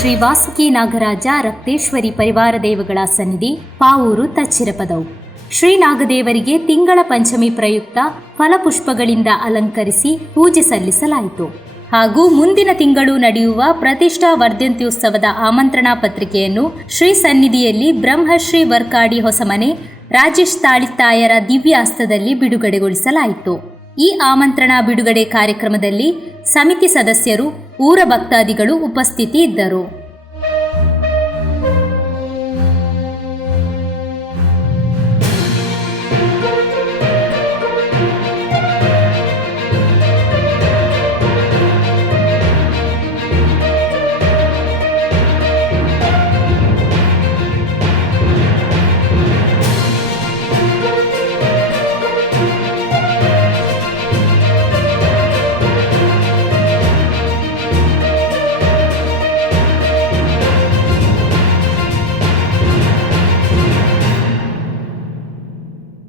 ಶ್ರೀ ವಾಸುಕಿ ನಾಗರಾಜ ರಕ್ತೇಶ್ವರಿ ಪರಿವಾರ ದೇವಗಳ ಸನ್ನಿಧಿ ಪಾವೂರು ತಚ್ಚಿರಪದವು. ಶ್ರೀ ನಾಗದೇವರಿಗೆ ತಿಂಗಳ ಪಂಚಮಿ ಪ್ರಯುಕ್ತ ಫಲಪುಷ್ಪಗಳಿಂದ ಅಲಂಕರಿಸಿ ಪೂಜೆ ಸಲ್ಲಿಸಲಾಯಿತು. ಹಾಗೂ ಮುಂದಿನ ತಿಂಗಳು ನಡೆಯುವ ಪ್ರತಿಷ್ಠಾ ವರ್ಧಂತ್ಯುತ್ಸವದ ಆಮಂತ್ರಣಾ ಪತ್ರಿಕೆಯನ್ನು ಶ್ರೀ ಸನ್ನಿಧಿಯಲ್ಲಿ ಬ್ರಹ್ಮಶ್ರೀ ವರ್ಕಾಡಿ ಹೊಸಮನೆ ರಾಜೇಶ್ ತಾಳಿತಾಯರ ದಿವ್ಯ ಹಸ್ತದಲ್ಲಿ ಬಿಡುಗಡೆಗೊಳಿಸಲಾಯಿತು. ಈ ಆಮಂತ್ರಣ ಬಿಡುಗಡೆ ಕಾರ್ಯಕ್ರಮದಲ್ಲಿ ಸಮಿತಿ ಸದಸ್ಯರು, ಊರ ಭಕ್ತಾದಿಗಳು ಉಪಸ್ಥಿತಿ ಇದ್ದರು.